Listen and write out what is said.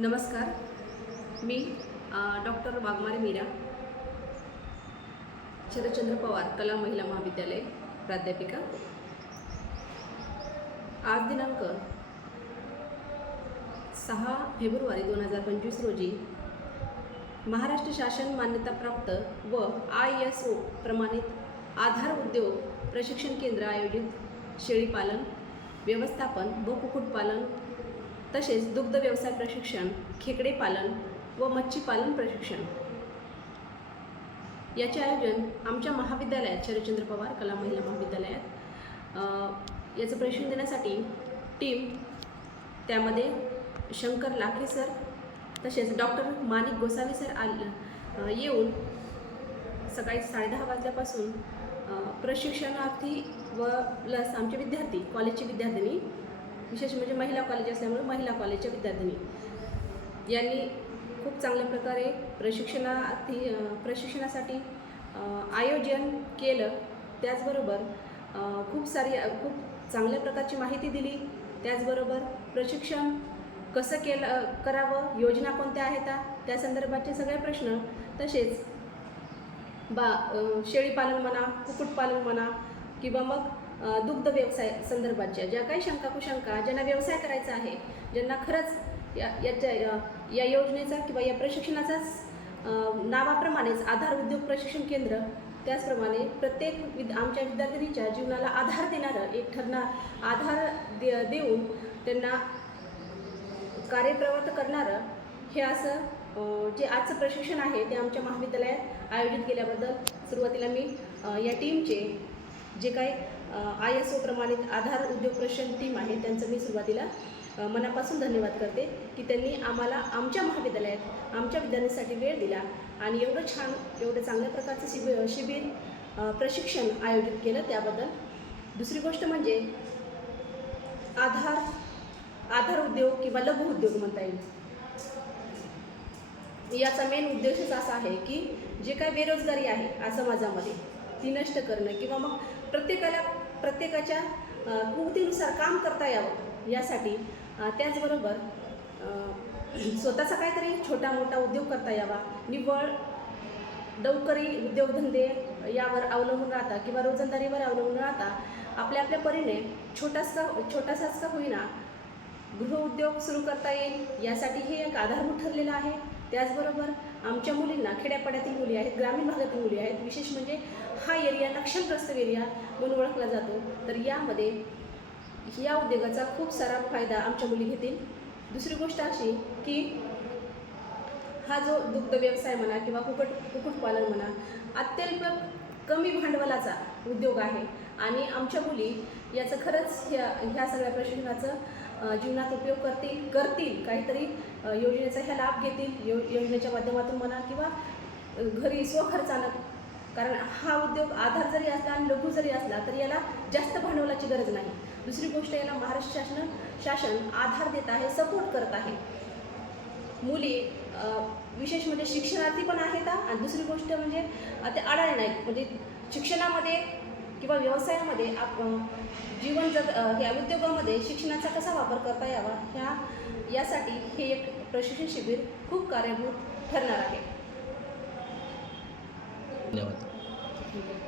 नमस्कार. मी डॉक्टर वाघमारे मीरा शरदचंद्र पवार कला महिला महाविद्यालय प्राध्यापिका. आज दिनांक सहा फेब्रुवारी दोन हजार पंचवीस रोजी महाराष्ट्र शासन मान्यताप्राप्त व आय एस ओ प्रमाणित आधार उद्योग प्रशिक्षण केंद्र आयोजित शेळीपालन व्यवस्थापन व कुक्कुटपालन तसेच दुग्ध व्यवसाय प्रशिक्षण खेकडे पालन व मच्छीपालन प्रशिक्षण. याचे आयोजन आमच्या महाविद्यालयात शरदचंद्र पवार कला महिला महाविद्यालयात याचं प्रशिक्षण देण्यासाठी टीम त्यामध्ये शंकर लाखे सर तसेच डॉक्टर माणिक गोसावी सर आल येऊन सकाळी साडेदहा वाजल्यापासून प्रशिक्षणार्थी व प्लस आमचे विद्यार्थी कॉलेजचे विद्यार्थिनी विशेष म्हणजे महिला कॉलेज असल्यामुळे महिला कॉलेजच्या विद्यार्थिनी. यांनी खूप चांगल्या प्रकारे प्रशिक्षणार्थी प्रशिक्षणासाठी आयोजन केलं. त्याचबरोबर खूप सारी खूप चांगल्या प्रकारची माहिती दिली. त्याचबरोबर प्रशिक्षण कसं केलं करावं योजना कोणत्या आहेत त्या संदर्भाचे सगळे प्रश्न तसेच बा शेळीपालन म्हणा कुक्कुटपालन म्हणा किंवा मग दुग्ध व्यवसाय संदर्भाच्या ज्या काही शंका कुशंका ज्यांना व्यवसाय करायचा आहे ज्यांना खरंच या याच्या या- या योजनेचा किंवा या प्रशिक्षणाचाच नावाप्रमाणेच आधार उद्योग प्रशिक्षण केंद्र त्याचप्रमाणे प्रत्येक विद आमच्या विद्यार्थिनीच्या जीवनाला आधार देणारं एक ठरणार आधार दे देऊन त्यांना कार्यप्रवृत्त करणारं हे असं जे आजचं प्रशिक्षण आहे ते आमच्या महाविद्यालयात आयोजित केल्याबद्दल सुरुवातीला मी या टीमचे जे काही आय एस ओ प्रमाणित आधार उद्योग प्रशिक्षण टीम आहे त्यांचं मी सुरुवातीला मनापासून धन्यवाद करते की त्यांनी आम्हाला आमच्या महाविद्यालयात आमच्या विद्यार्थ्यांसाठी वेळ दिला आणि एवढं छान एवढं चांगल्या प्रकारचं शिबिर शिबिर प्रशिक्षण आयोजित केलं त्याबद्दल. दुसरी गोष्ट म्हणजे आधार आधार उद्योग किंवा लघु उद्योग म्हणता येईल. याचा मेन उद्देशच असा आहे की जे काय बेरोजगारी आहे आज समाजामध्ये ती नष्ट करणं किंवा मग प्रत्येकाला प्रत्येकाच्या कुवतीनुसार काम करता यावं यासाठी त्याचबरोबर स्वतःचा काहीतरी छोटा मोठा उद्योग करता यावा. निव्वळ डवकरी उद्योगधंदे यावर अवलंबून राहता किंवा रोजंदारीवर अवलंबून राहता आपल्या आपल्या परीने छोटासा छोटासाच का होईना गृहउद्योग सुरू करता येईल यासाठी हे एक आधारभूत ठरलेलं आहे. त्याचबरोबर आमच्या मुलींना खेड्यापाड्यातील मुली आहेत ग्रामीण भागातील मुली आहेत विशेष म्हणजे हा एरिया नक्षलग्रस्त एरिया म्हणून ओळखला जातो. तर यामध्ये या उद्योगाचा खूप सारा फायदा आमच्या मुली घेतील. दुसरी गोष्ट अशी की हा जो दुग्ध व्यवसाय म्हणा किंवा कुक्कुट कुक्कुटपालन म्हणा अत्यल्प कमी भांडवलाचा उद्योग आहे. आणि आमच्या मुली याचं खरंच ह्या ह्या सगळ्या प्रशिक्षणाचं जीवनात उपयोग करतील करतील काहीतरी योजनेचा ह्या लाभ घेतील यो योजनेच्या माध्यमातून म्हणा किंवा घरी स्वखर्चानं कारण हा उद्योग आधार जरी असला आणि लघु जरी असला तरी याला जास्त भांडवलाची गरज नाही. दुसरी गोष्ट याला महाराष्ट्र शासन शासन आधार देत आहे सपोर्ट करत आहे. मुली विशेष म्हणजे शिक्षणार्थी पण आहेत आणि दुसरी गोष्ट म्हणजे ते अडाणी नाहीत. म्हणजे शिक्षणामध्ये किंवा व्यवसायामध्ये आप जीवन जग अ, या उद्योगामध्ये शिक्षणाचा कसा वापर करता यावा ह्या यासाठी हे एक प्रशिक्षण शिबिर खूप कार्यभूत ठरणार आहे. धन्यवाद.